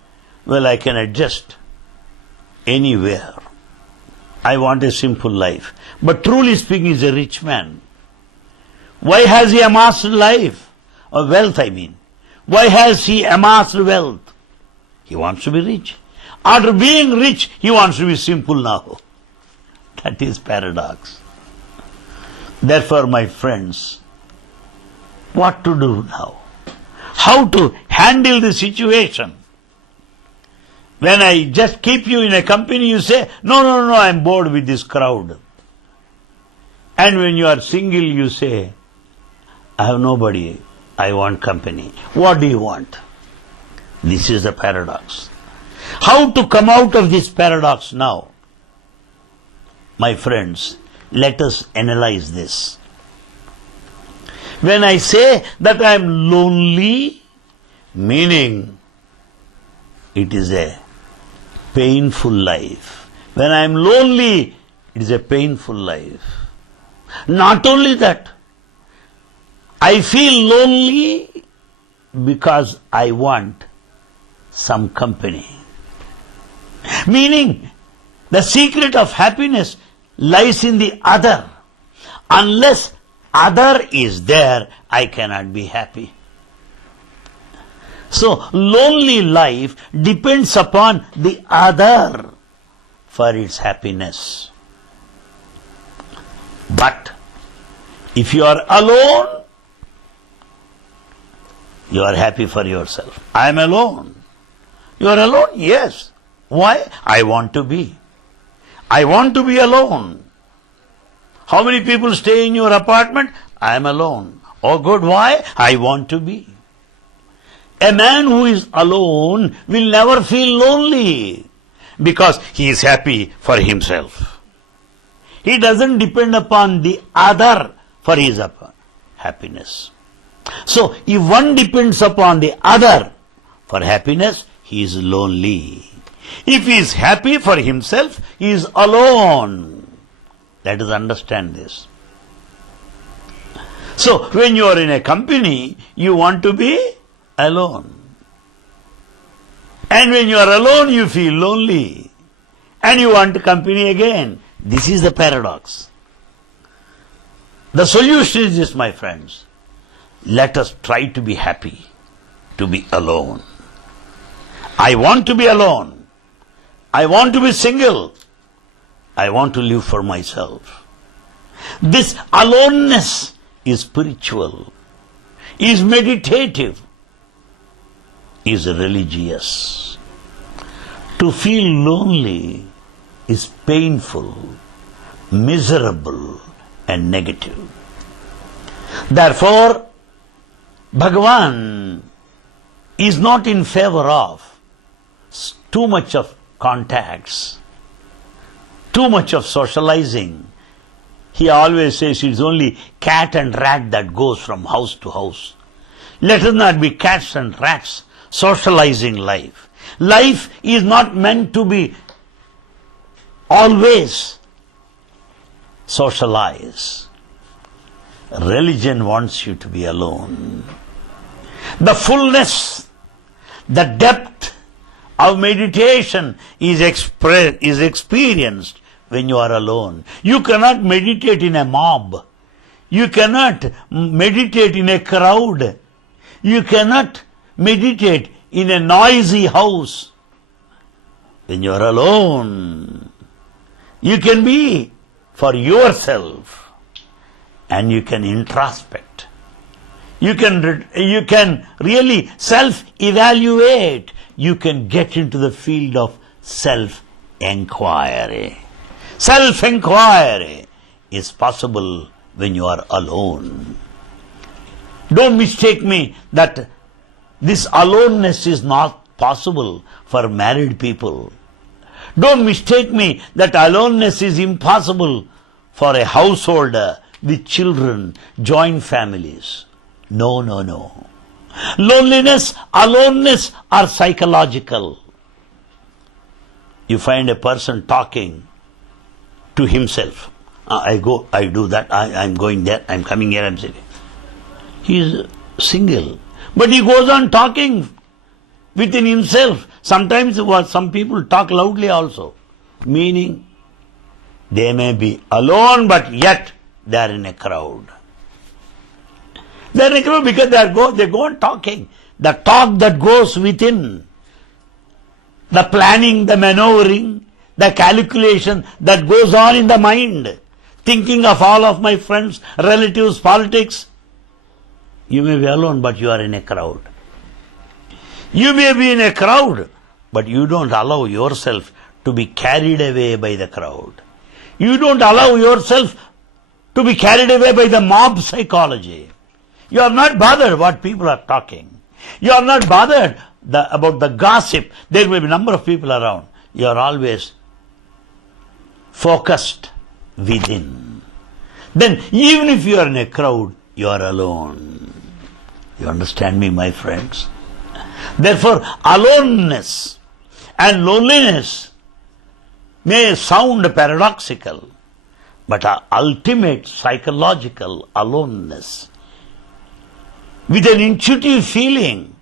well, I can adjust anywhere. I want a simple life. But truly speaking, he is a rich man. Why has he amassed life? Or wealth, I mean. Why has he amassed wealth? He wants to be rich. After being rich, he wants to be simple now. That is paradox. Therefore, my friends, what to do now? How to handle the situation? When I just keep you in a company, you say, no, I am bored with this crowd. And when you are single, you say, I have nobody, I want company. What do you want? This is the paradox. How to come out of this paradox now? My friends, let us analyze this. When I say that I am lonely, meaning it is a painful life. When I am lonely, it is a painful life. Not only that, I feel lonely because I want some company. Meaning, the secret of happiness lies in the other. Unless other is there, I cannot be happy. So, lonely life depends upon the other for its happiness. But, if you are alone, you are happy for yourself. I am alone. You are alone? Yes. Why? I want to be. I want to be alone. How many people stay in your apartment? I am alone. Oh good, why? I want to be. A man who is alone will never feel lonely because he is happy for himself. He doesn't depend upon the other for his happiness. So, if one depends upon the other for happiness, he is lonely. If he is happy for himself, he is alone. Let us understand this. So, when you are in a company, you want to be alone. And when you are alone, you feel lonely. And you want company again. This is the paradox. The solution is this, my friends. Let us try to be happy, to be alone. I want to be alone. I want to be single. I want to live for myself. This aloneness is spiritual, is meditative, is religious. To feel lonely is painful, miserable, and negative. Therefore, Bhagavan is not in favor of too much of contacts, too much of socializing. He always says it's only cat and rat that goes from house to house. Let us not be cats and rats socializing life. Life is not meant to be always socialize. Religion wants you to be alone. The fullness, the depth of meditation is experienced when you are alone. You cannot meditate in a mob. You cannot meditate in a crowd. You cannot meditate in a noisy house. When you are alone, you can be for yourself and you can introspect. You can really self-evaluate. You can get into the field of self-enquiry. Self-enquiry is possible when you are alone. Don't mistake me that this aloneness is not possible for married people. Don't mistake me that aloneness is impossible for a householder with children, joint families. No, no, no. Loneliness, aloneness are psychological. You find a person talking to himself. I go, I do that, I'm going there, I'm coming here, I'm sitting. He is single. But he goes on talking within himself. Sometimes some people talk loudly also. Meaning, they may be alone, but yet they are in a crowd. They are in a crowd because they go on talking. The talk that goes within, the planning, the maneuvering, the calculation that goes on in the mind, thinking of all of my friends, relatives, politics. You may be alone, but you are in a crowd. You may be in a crowd, but you don't allow yourself to be carried away by the crowd. You don't allow yourself to be carried away by the mob psychology. You are not bothered what people are talking. You are not bothered about the gossip. There may be a number of people around. You are always focused within. Then even if you are in a crowd, you are alone. You understand me, my friends? Therefore, aloneness and loneliness may sound paradoxical, but ultimate psychological aloneness with an intuitive feeling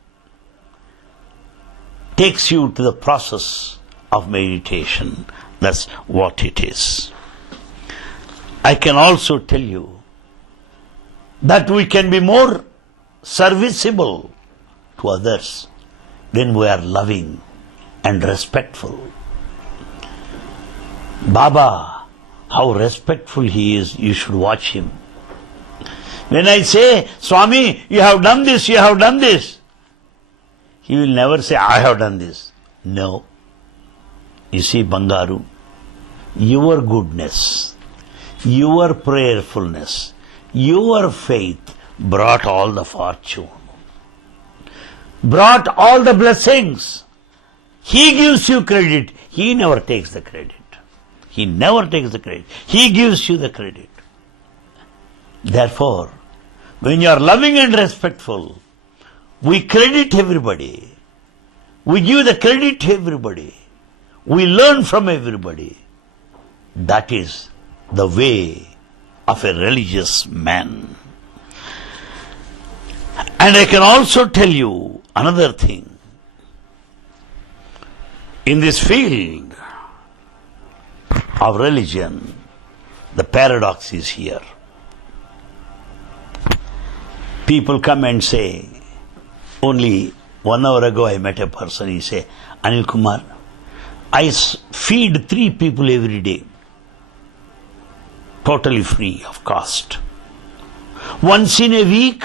takes you to the process of meditation. That's what it is. I can also tell you that we can be more serviceable to others when we are loving and respectful. Baba, how respectful he is, you should watch him. When I say, Swami, you have done this, you have done this, he will never say, I have done this. No. You see, Bangaru, your goodness, your prayerfulness, your faith brought all the fortune, brought all the blessings. He gives you credit. He never takes the credit. He never takes the credit. He gives you the credit. Therefore, when you are loving and respectful, we credit everybody. We give the credit to everybody. We learn from everybody. That is the way of a religious man. And I can also tell you another thing. In this field of religion, the paradox is here. People come and say, only 1 hour ago I met a person, he say, Anil Kumar, I feed 3 people every day, totally free of cost. Once in a week,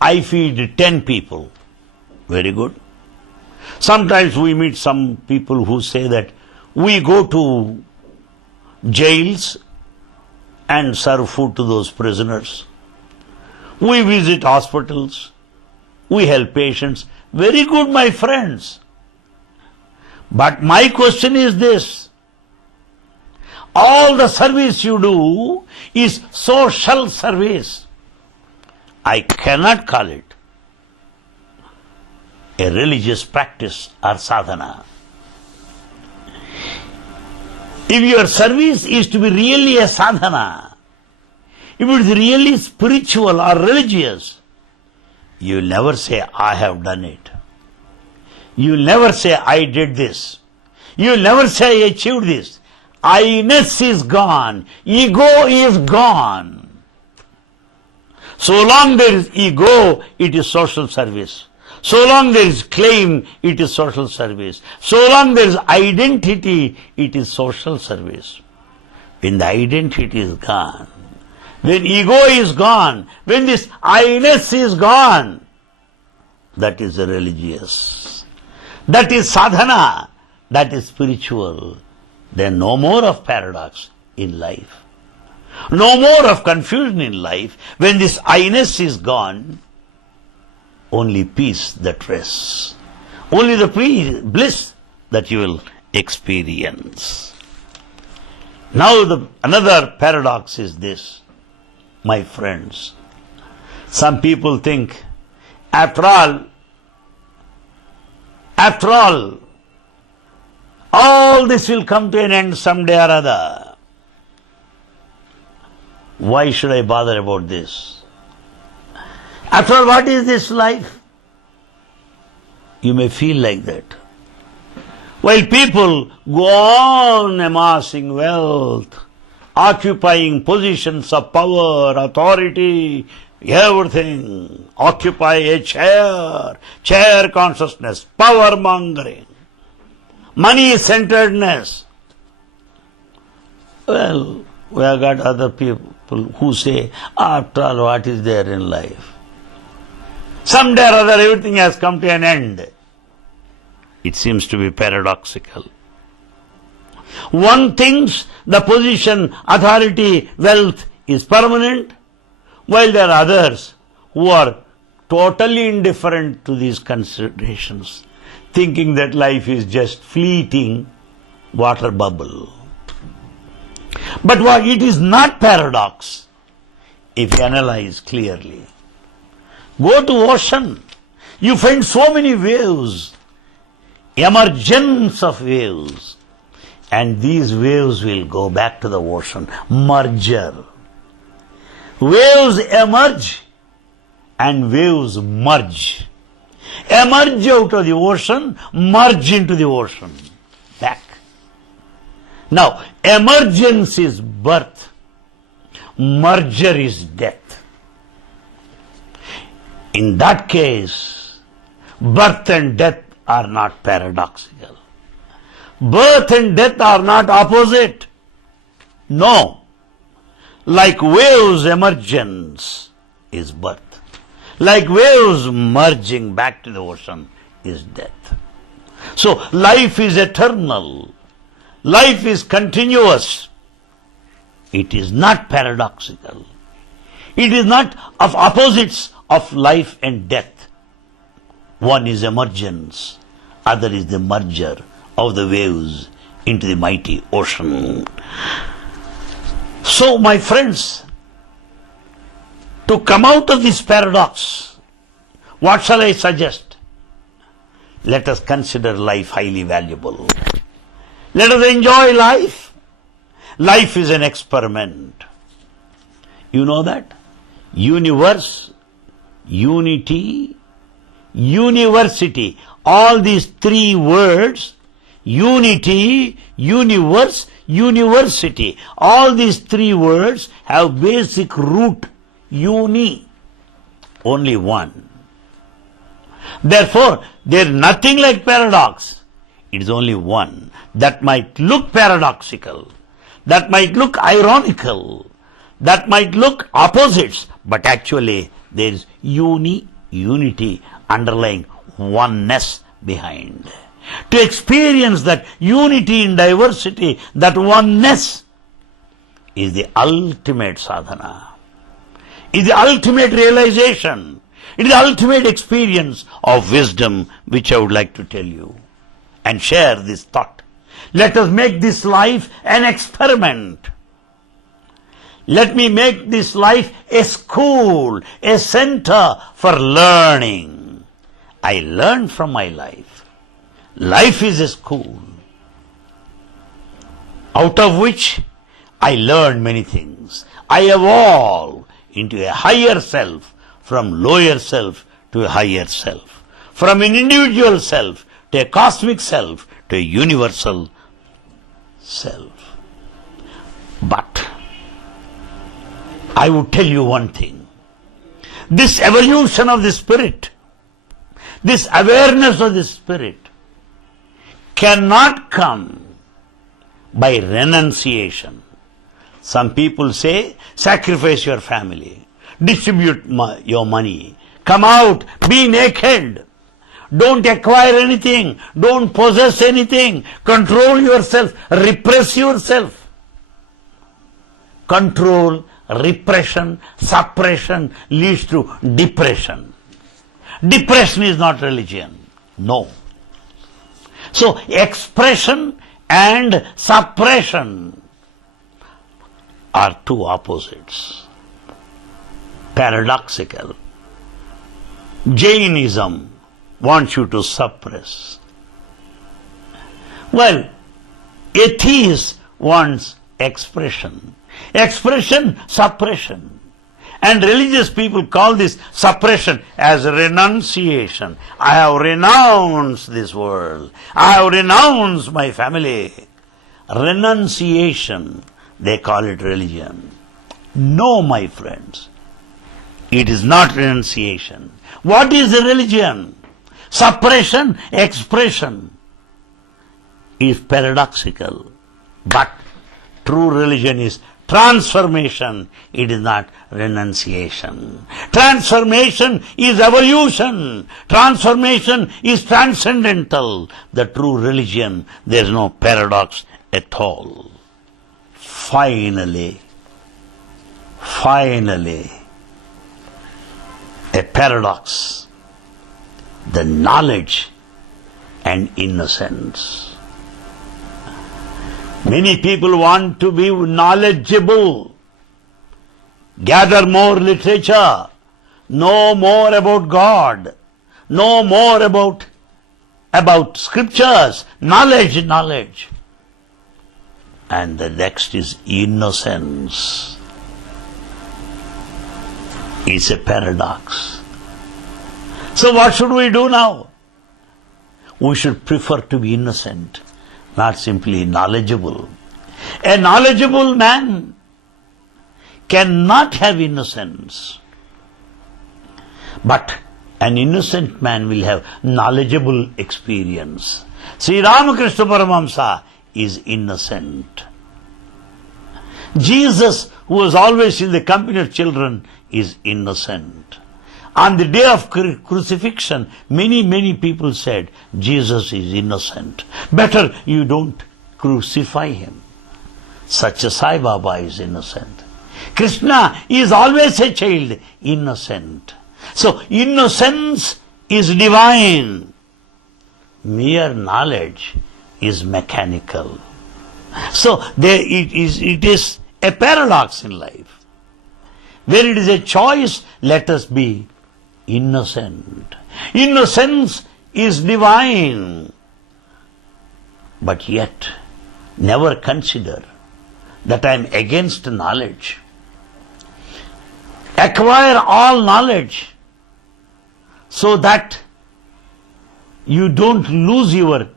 I feed 10 people. Very good. Sometimes we meet some people who say that we go to jails and serve food to those prisoners. We visit hospitals. We help patients. Very good, my friends. But my question is this. All the service you do is social service. I cannot call it a religious practice or sadhana. If your service is to be really a sadhana, if it is really spiritual or religious, you will never say, I have done it. You will never say, I did this. You will never say, I achieved this. I-ness is gone. Ego is gone. So long there is ego, it is social service. So long there is claim, it is social service. So long there is identity, it is social service. When the identity is gone, when ego is gone, when this I-ness is gone, that is religious. That is sadhana. that is spiritual, then no more of paradox in life. No more of confusion in life. When this I-ness is gone, only peace that rests. Only the bliss that you will experience. Now another paradox is this, my friends. Some people think, after all this will come to an end someday or other. Why should I bother about this? After all, what is this life? You may feel like that. While people go on amassing wealth, occupying positions of power, authority, everything, occupy a chair consciousness, power mongering, money-centeredness. Well, we have got other people who say, after all, what is there in life? Someday or other, everything has come to an end. It seems to be paradoxical. One thinks the position, authority, wealth is permanent, while there are others who are totally indifferent to these considerations, thinking that life is just fleeting water bubble. But it is not paradox if you analyze clearly. Go to ocean. You find so many waves, emergence of waves. And these waves will go back to the ocean. Merger. Waves emerge and waves merge. Emerge out of the ocean, merge into the ocean. Back. Now, emergence is birth. Merger is death. In that case, birth and death are not paradoxical. Birth and death are not opposite. No. Like waves, emergence is birth. Like waves merging back to the ocean is death. So life is eternal. Life is continuous. It is not paradoxical. It is not of opposites of life and death. One is emergence, other is the merger of the waves into the mighty ocean. So, my friends, to come out of this paradox, what shall I suggest? Let us consider life highly valuable. Let us enjoy life. Life is an experiment. You know that? Universe, unity, university. All these three words, unity, universe, university. All these three words have basic root, uni, only one. Therefore, there is nothing like paradox. It is only one. That might look paradoxical, that might look ironical, that might look opposites, but actually there is unity underlying oneness behind. To experience that unity in diversity, that oneness, is the ultimate sadhana, is the ultimate realization, it is the ultimate experience of wisdom, which I would like to tell you and share this thought. Let us make this life an experiment. Let me make this life a school, a center for learning. I learn from my life. Life is a school, out of which I learn many things. I evolve into a higher self, from lower self to a higher self, from an individual self to a cosmic self to a universal self. But I would tell you one thing. This evolution of the spirit, this awareness of the spirit, cannot come by renunciation. Some people say, sacrifice your family, distribute your money, come out, be naked, Don't acquire anything. Don't possess anything. Control yourself. Repress yourself. Control, repression, suppression leads to depression. Depression is not religion. No. So, expression and suppression are two opposites. Paradoxical. Jainism wants you to suppress. Well, atheist wants expression. Expression, suppression. And religious people call this suppression as renunciation. I have renounced this world. I have renounced my family. Renunciation, they call it religion. No, my friends. It is not renunciation. What is religion? Suppression, expression is paradoxical. But true religion is transformation. It is not renunciation. Transformation is evolution. Transformation is transcendental. The true religion, there is no paradox at all. Finally, a paradox. The knowledge and innocence. Many people want to be knowledgeable, gather more literature, know more about God, know more about scriptures, knowledge. And the next is innocence. It's a paradox. So what should we do now? We should prefer to be innocent, not simply knowledgeable. A knowledgeable man cannot have innocence. But an innocent man will have knowledgeable experience. Sri Ramakrishna Paramahamsa is innocent. Jesus, who was always in the company of children, is innocent. On the day of crucifixion, many people said, Jesus is innocent. Better you don't crucify him. Such a Sai Baba is innocent. Krishna is always a child, innocent. So, innocence is divine. Mere knowledge is mechanical. So, it is a paradox in life. Where it is a choice, let us be innocent. Innocence is divine. But yet, never consider that I am against knowledge. Acquire all knowledge so that you don't lose your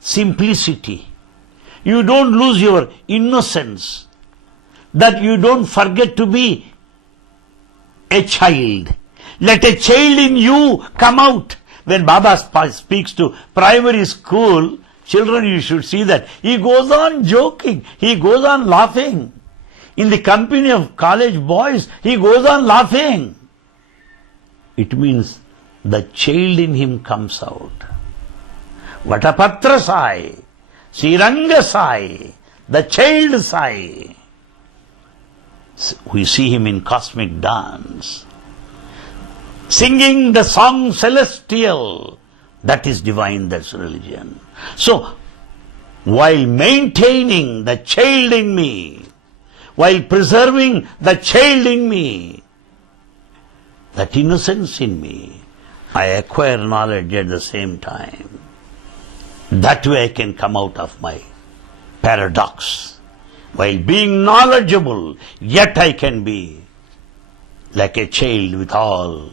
simplicity. You don't lose your innocence. That you don't forget to be a child. Let a child in you come out. When Baba speaks to primary school children, you should see that he goes on joking, he goes on laughing. In the company of college boys, he goes on laughing. It means the child in him comes out. Vatapatra Sai, Sriranga Sai, the child Sai. We see him in cosmic dance, singing the song celestial. That is divine, that's religion. So, while maintaining the child in me, while preserving the child in me, that innocence in me, I acquire knowledge at the same time. That way I can come out of my paradox. While being knowledgeable, yet I can be like a child with all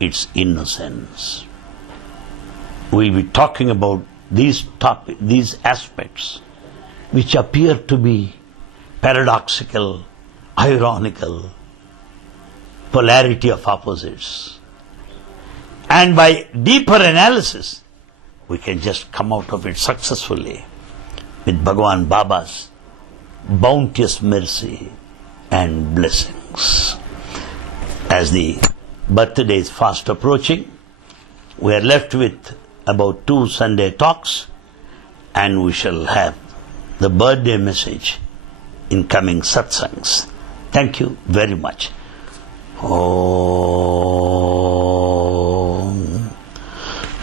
its innocence. We'll be talking about these aspects which appear to be paradoxical, ironical, polarity of opposites. And by deeper analysis, we can just come out of it successfully with Bhagavan Baba's bounteous mercy and blessings. As the birthday is fast approaching, we are left with about 2 Sunday talks, and we shall have the birthday message in coming satsangs. Thank you very much. Om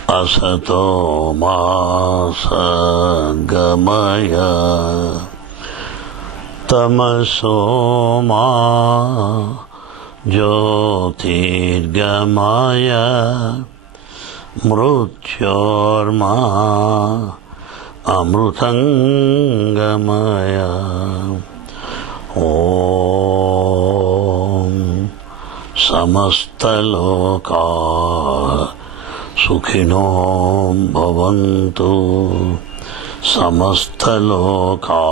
Asato Ma Sadgamaya Tamaso Ma Jyotirgamaya Mrutyorma Amrutangamaya. Om Samastaloka Sukhino Bhavantu. Samastaloka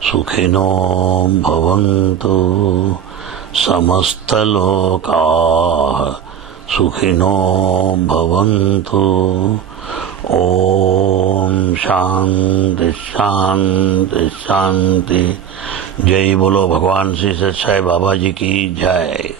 Sukhino Bhavantu. Samastaloka Sukhino Bhavantu. Om Shanti Shanti Shanti. Jai Bolo Bhagwan Sri Satsai Baba Ji ki Jai.